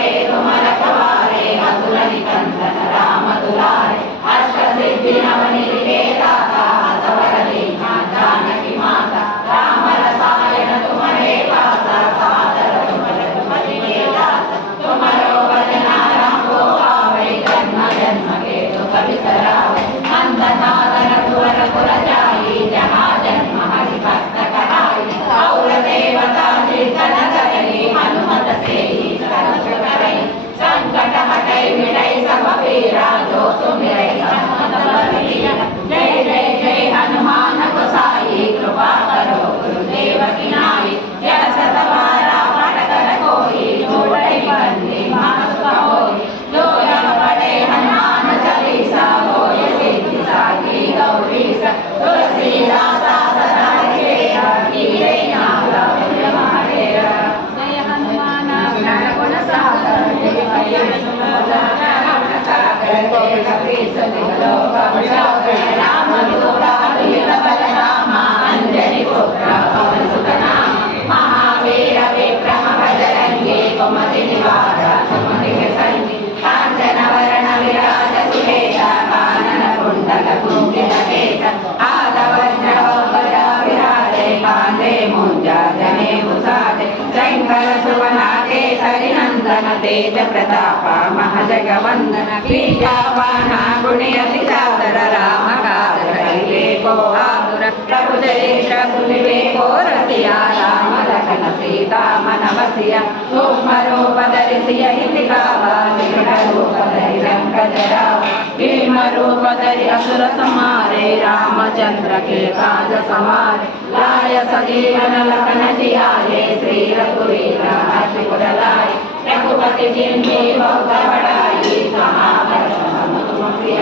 के तुम रखवारे असुर निकंदन राम दुलारे अष्ट सिद्धि नवनीत के दाता सवर दीना जानकी माता राम रसायन तुम्हारे पासा सादर तुम रघुपति के दास तुम्हारो भजना राम को पावे जन्म जन्म के दुख बिसरावे अंधकार तुअर पुर जाई जहाँ जन्म हरि भक्त कहाई और देवता कीर्तन करई हनुमत से ही सर्व करई संकट हटई मिटई सब पीरा जो सुमिरै हनुमत बलबीरा जय जय जय हनुमान गोसाई कृपा करो गुरुदेव की नाई यह सतवारा पाठ कर कोई जोड़ई बंदे मानस होई जो यह पढ़े हनुमान चालीसा होय सिद्धि साखी गौरीसा तुलसीदास सदा तेरा कीरे नाला हमारेरा जय हनुमान ज्ञान गुण सागर जय राम दूता बलराम अंजनी पुत्र पवन सुत नाम महावीर विक्रम बजरंगी कुमति निवार सुमति के संगी कांचन वरण विराज सुबेसा कानन कुंडल कुंचित केश आदवज्र गदा विराजे कांधे मुंजा जने मुसाजे शंकर सुवनाते सरिनंदन तेज प्रताप महजगवंदन वीर्यवान गुणयति सादर राम काज करिवे को आतुर प्रभु जयेश सुनिवेको रसिया राम लखन सीता मन बसिया सूक्ष्म रूप धरि हिति गावा विकट रूप धरि लंक जरावा भीम रूप धरि असुर संहारे रामचंद्र के काज सवारे लाय सजीवन लखन जियाए श्री रघुवीर हर्षिपुर लाए रघुपति जिनकी बहुत बड़ाई महाबल तुम प्रिय